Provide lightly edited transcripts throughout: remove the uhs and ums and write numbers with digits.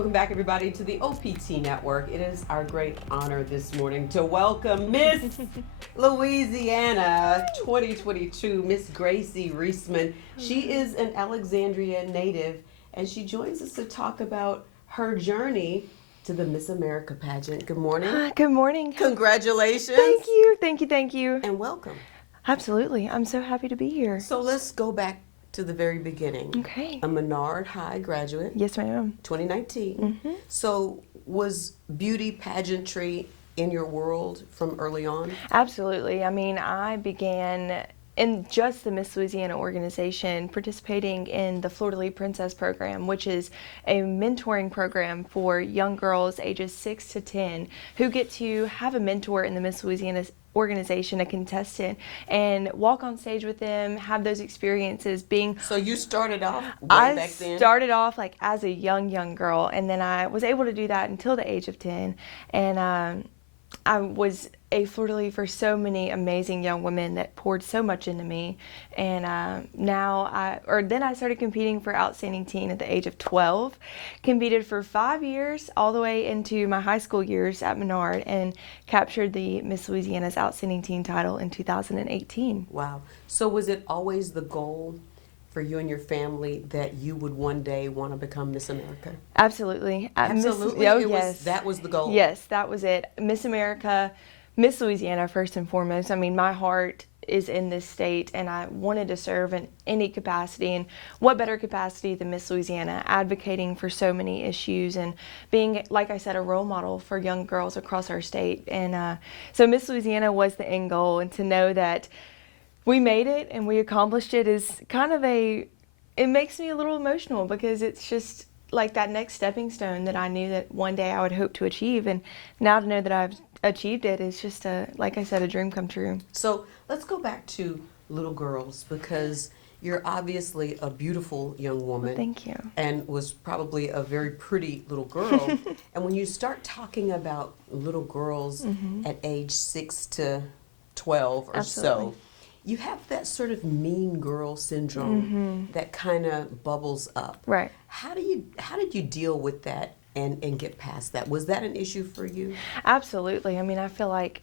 Welcome back, everybody, to the OPT Network. It is our great honor this morning to welcome Miss Louisiana 2022, Miss Gracie Reichman. She is an Alexandria native, and she joins us to talk about her journey to the Miss America pageant. Good morning. Good morning. Congratulations. Thank you, thank you, thank you. And welcome. Absolutely. I'm so happy to be here. So let's go back to the very beginning. Okay. A Menard High graduate. Yes, ma'am. 2019. Mm-hmm. So was beauty pageantry in your world from early on? Absolutely. I mean, I began in just the Miss Louisiana organization participating in the Fleur de Lis Princess program, which is a mentoring program for young girls ages 6 to 10 who get to have a mentor in the Miss Louisiana organization, a contestant, and walk on stage with them, have those experiences being. So you started off way back then? I started off like as a young girl, and then I was able to do that until the age of 10, and I was a fleur de lis for so many amazing young women that poured so much into me. And then I started competing for Outstanding Teen at the age of 12, competed for 5 years all the way into my high school years at Menard, and captured the Miss Louisiana's Outstanding Teen title in 2018. Wow. So was it always the goal for you and your family that you would one day want to become Miss America? Absolutely. Absolutely? Yes. That was the goal? Yes, that was it. Miss America, Miss Louisiana first and foremost. I mean, my heart is in this state, and I wanted to serve in any capacity, and what better capacity than Miss Louisiana, advocating for so many issues and being, like I said, a role model for young girls across our state. And so Miss Louisiana was the end goal, and to know that we made it and we accomplished it is kind of it makes me a little emotional, because it's just like that next stepping stone that I knew that one day I would hope to achieve, and now to know that I've achieved it is just like I said, a dream come true. So let's go back to little girls, because you're obviously a beautiful young woman. Thank you. And was probably a very pretty little girl. And when you start talking about little girls at age 6 to 12 or Absolutely. so, you have that sort of mean girl syndrome that kind of bubbles up. Right. How did you deal with that and get past that? Was that an issue for you? Absolutely. I mean, I feel like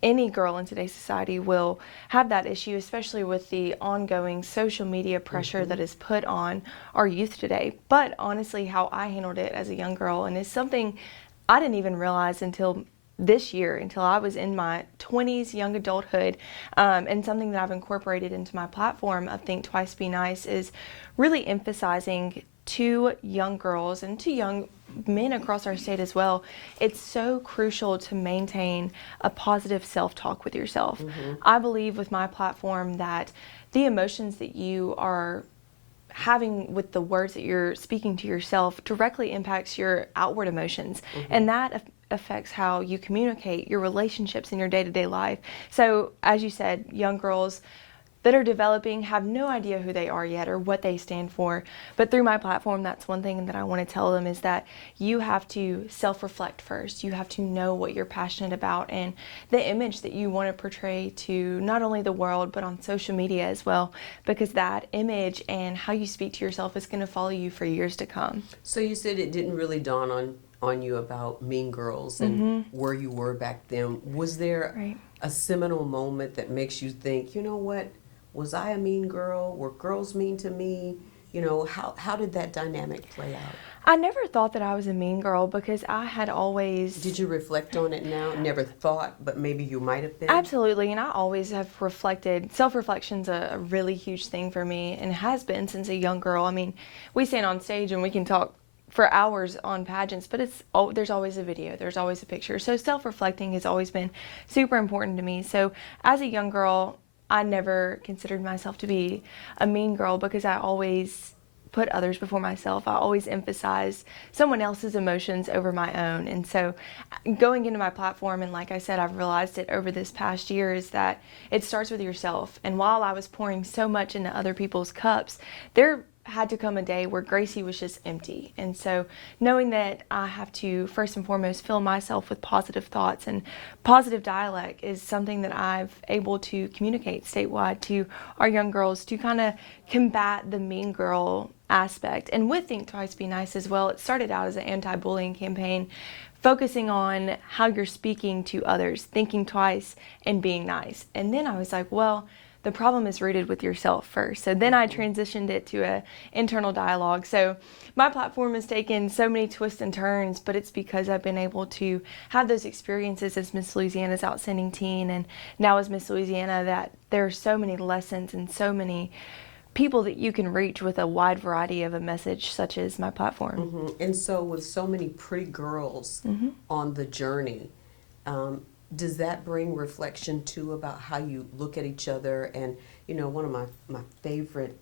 any girl in today's society will have that issue, especially with the ongoing social media pressure that is put on our youth today. But honestly, how I handled it as a young girl, and it's something I didn't even realize until this year, until I was in my 20s, young adulthood, and something that I've incorporated into my platform of Think Twice, Be Nice, is really emphasizing to young girls and to young men across our state as well, it's so crucial to maintain a positive self-talk with yourself. I believe with my platform that the emotions that you are having with the words that you're speaking to yourself directly impacts your outward emotions, and that affects how you communicate, your relationships in your day-to-day life. So as you said, young girls that are developing have no idea who they are yet or what they stand for. But through my platform, that's one thing that I want to tell them, is that you have to self-reflect first. You have to know what you're passionate about and the image that you want to portray to not only the world, but on social media as well, because that image and how you speak to yourself is going to follow you for years to come. So you said it didn't really dawn on you about Mean Girls and where you were back then. Was there a seminal moment that makes you think, you know what, was I a mean girl? Were girls mean to me? You know, how did that dynamic play out? I never thought that I was a mean girl, because I had always... Did you reflect on it now? Never thought, but maybe you might have been? Absolutely, and I always have reflected. Self-reflection's a really huge thing for me, and has been since a young girl. I mean, we stand on stage and we can talk for hours on pageants, but there's always a video, there's always a picture. So self-reflecting has always been super important to me. So as a young girl, I never considered myself to be a mean girl, because I always put others before myself. I always emphasized someone else's emotions over my own. And so going into my platform, and like I said, I've realized it over this past year, is that it starts with yourself. And while I was pouring so much into other people's cups, their had to come a day where Gracie was just empty. And so knowing that I have to first and foremost fill myself with positive thoughts and positive dialect is something that I've able to communicate statewide to our young girls to kind of combat the mean girl aspect. And with Think Twice, Be Nice as well, it started out as an anti-bullying campaign focusing on how you're speaking to others, thinking twice and being nice. And then I was like, well, the problem is rooted with yourself first. So then I transitioned it to a internal dialogue. So my platform has taken so many twists and turns, but it's because I've been able to have those experiences as Miss Louisiana's Outstanding Teen and now as Miss Louisiana that there are so many lessons and so many people that you can reach with a wide variety of a message such as my platform. And so with so many pretty girls on the journey, does that bring reflection too about how you look at each other? And one of my favorite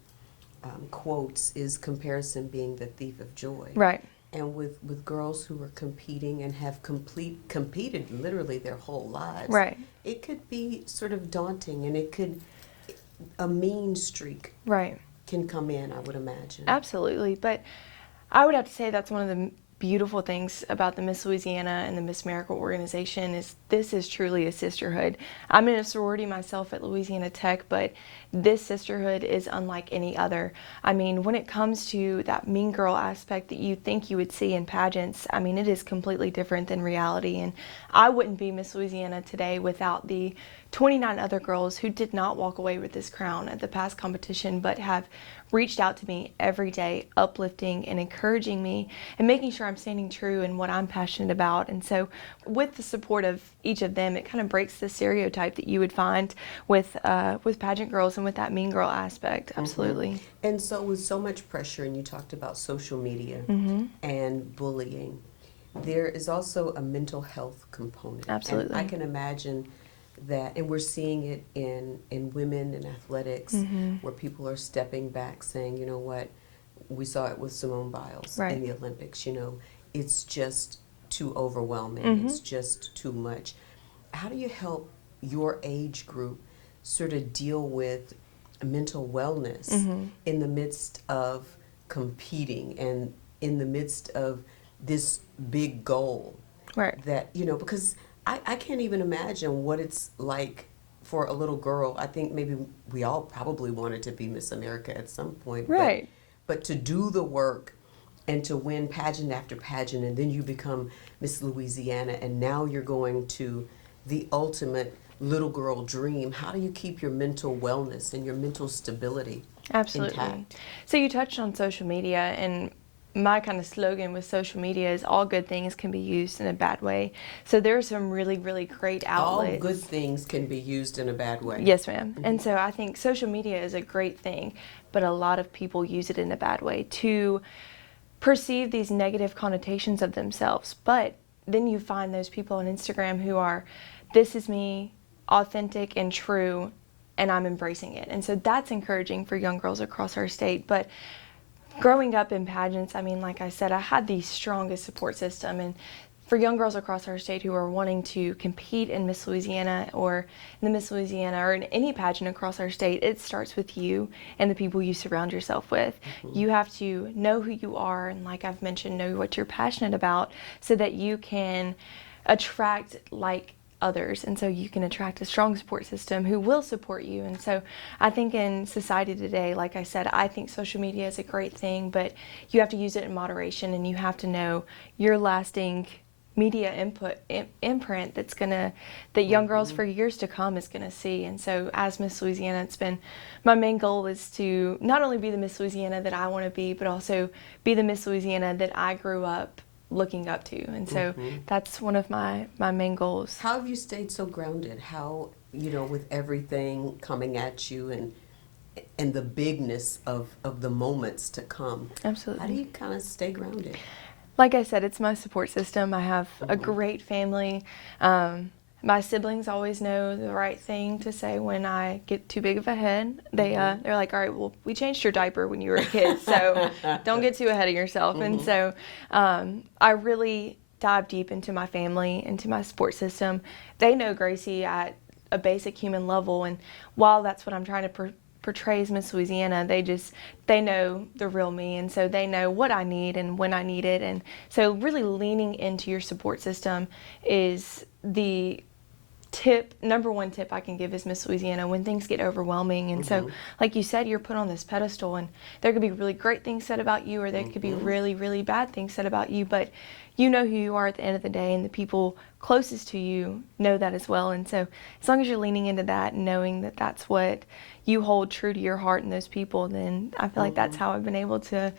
quotes is comparison being the thief of joy. Right. And with girls who are competing and have competed literally their whole lives, Right. it could be sort of daunting, and a mean streak Right. can come in, I would imagine. Absolutely. But I would have to say that's one of the beautiful things about the Miss Louisiana and the Miss America organization is this is truly a sisterhood. I'm in a sorority myself at Louisiana Tech, but this sisterhood is unlike any other. I mean, when it comes to that mean girl aspect that you think you would see in pageants, I mean, it is completely different than reality. And I wouldn't be Miss Louisiana today without the 29 other girls who did not walk away with this crown at the past competition, but have reached out to me every day, uplifting and encouraging me and making sure I'm standing true in what I'm passionate about. And so with the support of each of them, it kind of breaks the stereotype that you would find with pageant girls and with that mean girl aspect. Absolutely. And so with so much pressure, and you talked about social media and bullying, there is also a mental health component. Absolutely. And I can imagine that, and we're seeing it in women in athletics, where people are stepping back saying, you know what, we saw it with Simone Biles in the Olympics, it's just too overwhelming, it's just too much. How do you help your age group sort of deal with mental wellness in the midst of competing and in the midst of this big goal? Right. That, because I can't even imagine what it's like for a little girl. I think maybe we all probably wanted to be Miss America at some point. Right. But to do the work and to win pageant after pageant, and then you become Miss Louisiana, and now you're going to the ultimate little girl dream. How do you keep your mental wellness and your mental stability intact? So you touched on social media, and my kind of slogan with social media is all good things can be used in a bad way. So there are some really, really great outlets. All good things can be used in a bad way. Yes, ma'am. And so I think social media is a great thing, but a lot of people use it in a bad way to perceive these negative connotations of themselves. But then you find those people on Instagram who are, this is me, authentic and true, and I'm embracing it. And so that's encouraging for young girls across our state. But growing up in pageants, I mean, like I said, I had the strongest support system. And for young girls across our state who are wanting to compete in Miss Louisiana or in the Miss Louisiana or in any pageant across our state, it starts with you and the people you surround yourself with. You have to know who you are, and like I've mentioned, know what you're passionate about so that you can attract like others, and so you can attract a strong support system who will support you. And so I think in society today, like I said, I think social media is a great thing, but you have to use it in moderation, and you have to know your lasting media imprint that young girls for years to come is gonna see. And so as Miss Louisiana, it's been my main goal is to not only be the Miss Louisiana that I want to be, but also be the Miss Louisiana that I grew up looking up to. And so that's one of my main goals. How have you stayed so grounded? How, with everything coming at you and the bigness of the moments to come? Absolutely. How do you kind of stay grounded? Like I said, it's my support system. I have a great family. My siblings always know the right thing to say when I get too big of a head. They're like, all right, well, we changed your diaper when you were a kid, so don't get too ahead of yourself. And so I really dive deep into my family, into my support system. They know Gracie at a basic human level, and while that's what I'm trying to portray as Miss Louisiana, they know the real me, and so they know what I need and when I need it. And so really leaning into your support system is the number one tip I can give is Miss Louisiana when things get overwhelming. And so, like you said, you're put on this pedestal, and there could be really great things said about you, or there could be really, really bad things said about you, but you know who you are at the end of the day, and the people closest to you know that as well. And so as long as you're leaning into that and knowing that that's what you hold true to your heart and those people, then I feel like that's how I've been able to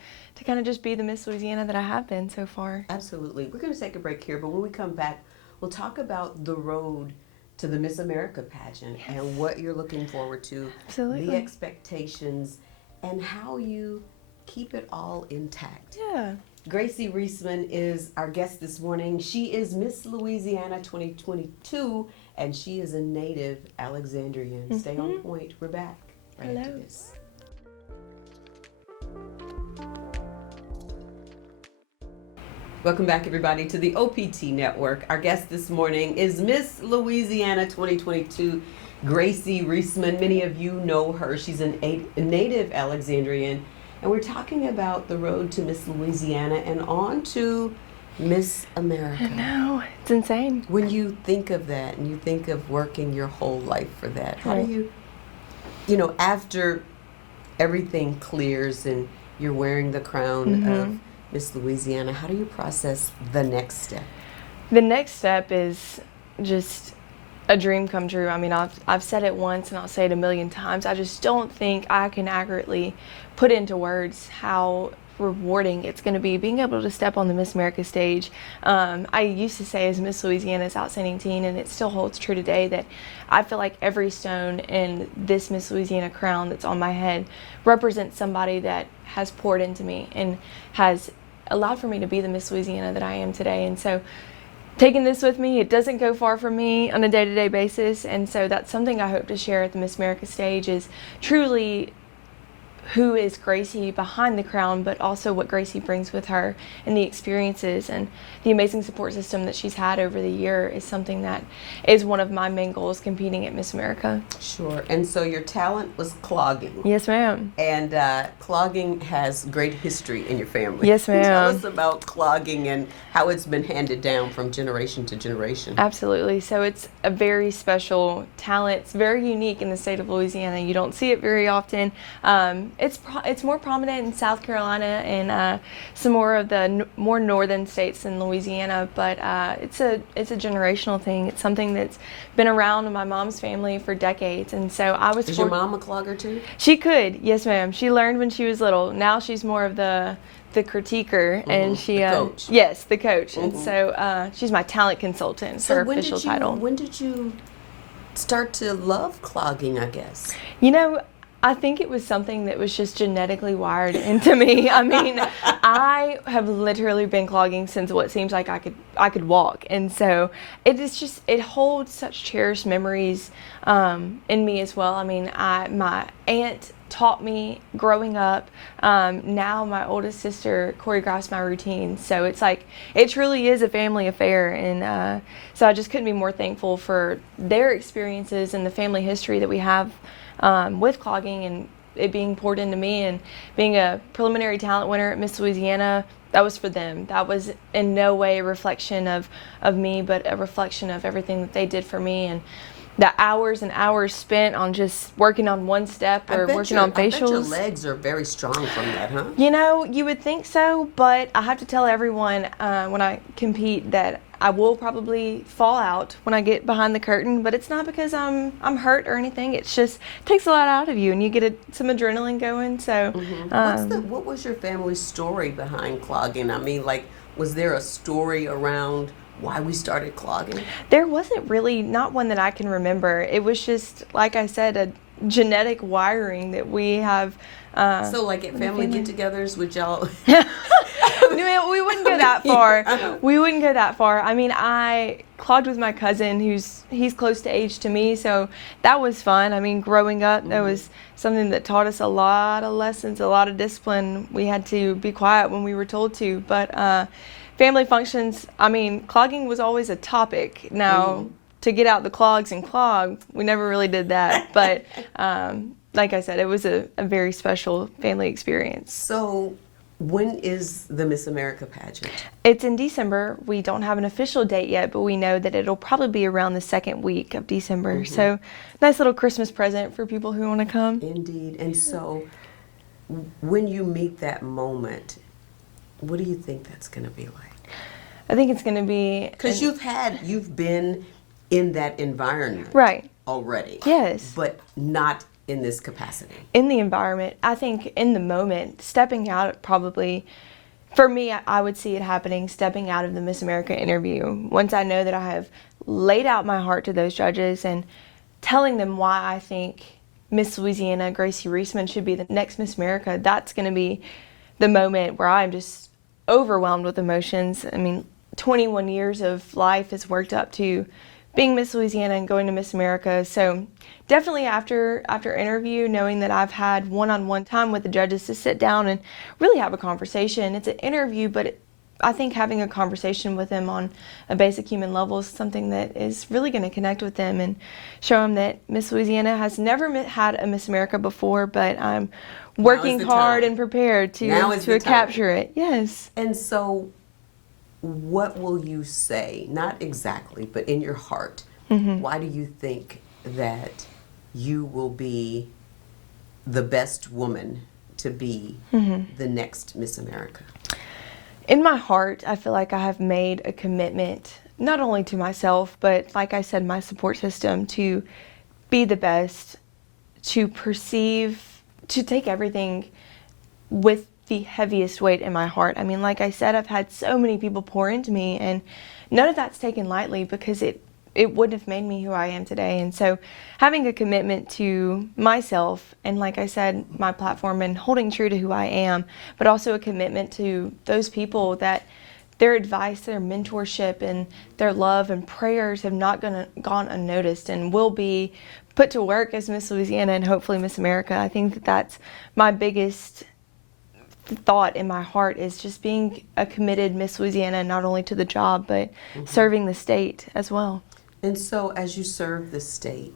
kind of just be the Miss Louisiana that I have been so far. Absolutely. We're going to take a break here, but when we come back, we'll talk about the road to the Miss America pageant and what you're looking forward to, the expectations, and how you keep it all intact. Yeah. Gracie Reichman is our guest this morning. She is Miss Louisiana 2022, and she is a native Alexandrian. Stay on point. We're back right after this. Welcome back, everybody, to the OPT Network. Our guest this morning is Miss Louisiana 2022, Gracie Reichman. Many of you know her. She's a native Alexandrian. And we're talking about the road to Miss Louisiana and on to Miss America. I know. It's insane. When you think of that and you think of working your whole life for that, how do you, after everything clears and you're wearing the crown of Miss Louisiana, how do you process the next step? The next step is just a dream come true. I mean, I've said it once and I'll say it a million times. I just don't think I can accurately put into words how rewarding it's going to be being able to step on the Miss America stage. I used to say as Miss Louisiana's outstanding teen, and it still holds true today, that I feel like every stone in this Miss Louisiana crown that's on my head represents somebody that has poured into me and has allowed for me to be the Miss Louisiana that I am today. And so taking this with me, it doesn't go far from me on a day-to-day basis, and so that's something I hope to share at the Miss America stage, is truly who is Gracie behind the crown, but also what Gracie brings with her and the experiences and the amazing support system that she's had over the year is something that is one of my main goals competing at Miss America. Sure. And so your talent was clogging. Yes, ma'am. And clogging has great history in your family. Yes, ma'am. Tell us about clogging and how it's been handed down from generation to generation. Absolutely. So it's a very special talent. It's very unique in the state of Louisiana. You don't see it very often. It's more prominent in South Carolina and some more of the more northern states than Louisiana, but it's a generational thing. It's something that's been around in my mom's family for decades, and so I was. Is your mom a clogger too? She could, yes, ma'am. She learned when she was little. Now she's more of the critiquer, and she the coach. Yes, the coach, and so she's my talent consultant. So her official title. When did you start to love clogging, I guess? I think it was something that was just genetically wired into me. I mean, I have literally been clogging since what seems like I could walk, and so it holds such cherished memories in me as well. I mean, my aunt taught me growing up. Now my oldest sister choreographs my routine, so it's like it truly is a family affair, and so I just couldn't be more thankful for their experiences and the family history that we have with clogging and it being poured into me. And being a preliminary talent winner at Miss Louisiana, that was for them. That was in no way a reflection of me, but a reflection of everything that they did for me, and the hours and hours spent on just working on one step or working on facials. I bet your legs are very strong from that, huh? You would think so, but I have to tell everyone when I compete that I will probably fall out when I get behind the curtain, but it's not because I'm hurt or anything. It's just it takes a lot out of you, and you get some adrenaline going. So, what was your family's story behind clogging? I mean, was there a story around why we started clogging? There wasn't really, not one that I can remember. It was just, like I said, a genetic wiring that we have. So at family get-togethers, would y'all? We wouldn't go that far. We wouldn't go that far. I mean, I clogged with my cousin he's close to age to me, so that was fun. I mean, growing up, that was something that taught us a lot of lessons, a lot of discipline. We had to be quiet when we were told to, but family functions, I mean, clogging was always a topic. Now, to get out the clogs and clog, we never really did that, but like I said, it was a very special family experience. So when is the Miss America pageant? It's in December. We don't have an official date yet, but we know that it'll probably be around the second week of December. So nice little Christmas present for people who want to come. Indeed. And so when you meet that moment, what do you think that's going to be like? I think it's going to be... Because you've been in that environment Right. already. Yes. But not in this capacity. In the environment, I think in the moment, stepping out probably, for me, I would see it happening, stepping out of the Miss America interview. Once I know that I have laid out my heart to those judges and telling them why I think Miss Louisiana, Gracie Reichman, should be the next Miss America, that's going to be the moment where I'm just overwhelmed with emotions. I mean, 21 years of life has worked up to being Miss Louisiana and going to Miss America. So definitely after interview, knowing that I've had one-on-one time with the judges to sit down and really have a conversation. It's an interview, but I think having a conversation with them on a basic human level is something that is really going to connect with them and show them that Miss Louisiana has never had a Miss America before, but I'm working hard and prepared to capture it. Yes. And so what will you say, not exactly, but in your heart, why do you think that you will be the best woman to be the next Miss America? In my heart, I feel like I have made a commitment, not only to myself, but like I said, my support system, to be the best, to take everything with the heaviest weight in my heart. I mean, like I said, I've had so many people pour into me, and none of that's taken lightly because it wouldn't have made me who I am today. And so having a commitment to myself and, like I said, my platform and holding true to who I am, but also a commitment to those people that their advice, their mentorship, and their love and prayers have not gone unnoticed and will be put to work as Miss Louisiana and hopefully Miss America. I think that that's my biggest thought in my heart, is just being a committed Miss Louisiana, not only to the job, but serving the state as well. And so as you serve the state,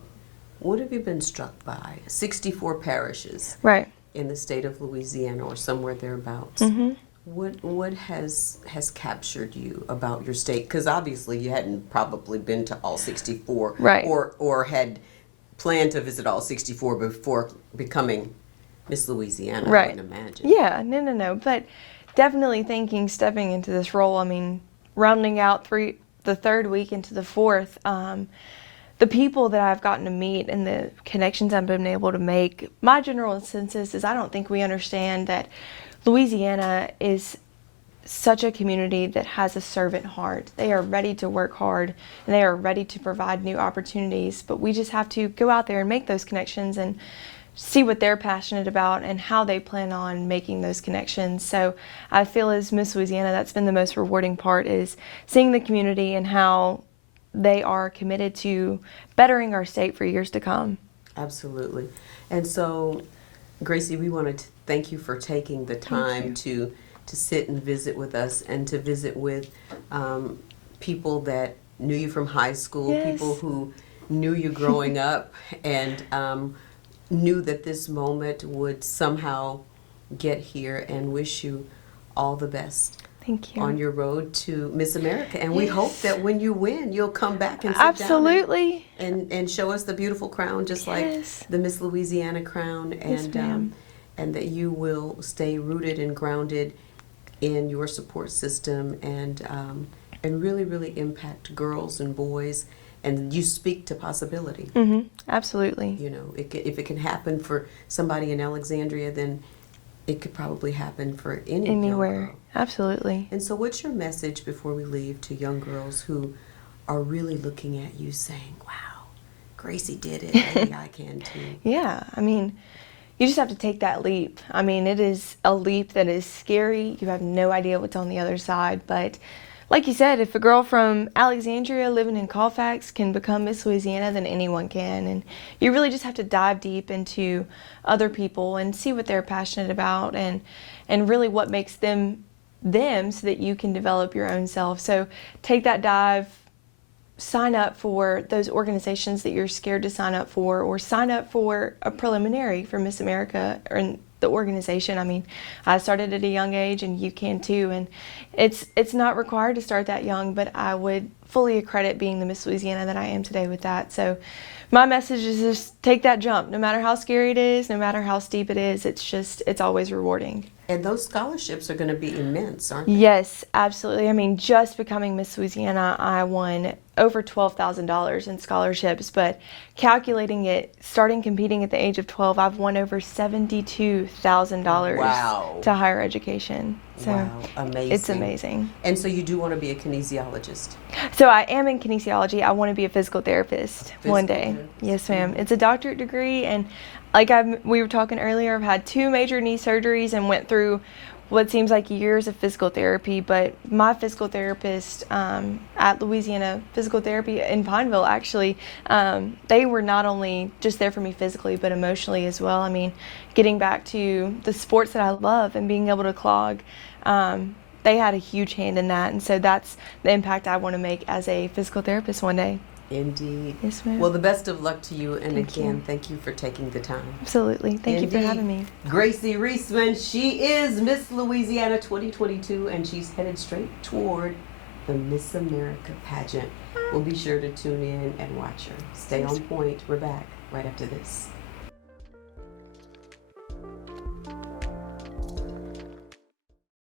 what have you been struck by? 64 parishes Right. in the state of Louisiana or somewhere thereabouts. What has captured you about your state? Because obviously you hadn't probably been to all 64 Right. or had planned to visit all 64 before becoming Miss Louisiana, Right. I wouldn't imagine. Yeah, no. But definitely stepping into this role, I mean, rounding out the third week into the fourth, the people that I've gotten to meet and the connections I've been able to make, my general consensus is I don't think we understand that Louisiana is such a community that has a servant heart. They are ready to work hard and they are ready to provide new opportunities, but we just have to go out there and make those connections and see what they're passionate about and how they plan on making those connections. So I feel as Miss Louisiana, that's been the most rewarding part, is seeing the community and how they are committed to bettering our state for years to come. Absolutely. And so, Gracie, we wanted to thank you for taking the time to sit and visit with us and to visit with people that knew you from high school, Yes. people who knew you growing up, and knew that this moment would somehow get here, and wish you all the best. Thank you. On your road to Miss America. And we hope that when you win, you'll come back and sit Absolutely. down and show us the beautiful crown, just like the Miss Louisiana crown, Yes, ma'am. and that you will stay rooted and grounded in your support system and really, really impact girls and boys. And you speak to possibility. Absolutely. You know, if it can happen for somebody in Alexandria, then it could probably happen for anywhere. Young girl. Absolutely. And so what's your message before we leave to young girls who are really looking at you saying, wow, Gracie did it, maybe I can too? Yeah, I mean, you just have to take that leap. I mean, it is a leap that is scary. You have no idea what's on the other side, but like you said, if a girl from Alexandria living in Colfax can become Miss Louisiana, then anyone can. And you really just have to dive deep into other people and see what they're passionate about and really what makes them so that you can develop your own self. So take that dive, sign up for those organizations that you're scared to sign up for, or sign up for a preliminary for Miss America or in the organization. I mean, I started at a young age, and you can too, and it's not required to start that young, but I would fully accredit being the Miss Louisiana that I am today with that. So my message is just take that jump. No matter how scary it is, no matter how steep it is, it's always rewarding. And those scholarships are going to be immense, aren't they? Yes, absolutely. I mean, just becoming Miss Louisiana, I won over $12,000 in scholarships, but calculating it, starting competing at the age of 12, I've won over $72,000 Wow. to higher education. So wow, amazing. it's amazing. And so you do want to be a kinesiologist? So I am in kinesiology. I want to be a physical therapist one day. therapist. Yes, ma'am. It's a doctorate degree, and like we were talking earlier, I've had 2 major knee surgeries and went through what seems like years of physical therapy. But my physical therapist at Louisiana Physical Therapy in Pineville, actually, they were not only just there for me physically, but emotionally as well. I mean, getting back to the sports that I love and being able to clog, they had a huge hand in that. And so that's the impact I want to make as a physical therapist one day. Indeed. Yes, ma'am. Well, the best of luck to you, and Thank again, you. thank you for taking the time. Absolutely. Thank you for Indeed. having me. Gracie Reichman, she is Miss Louisiana 2022, and she's headed straight toward the Miss America pageant. We'll be sure to tune in and watch her. Stay on point. We're back right after this.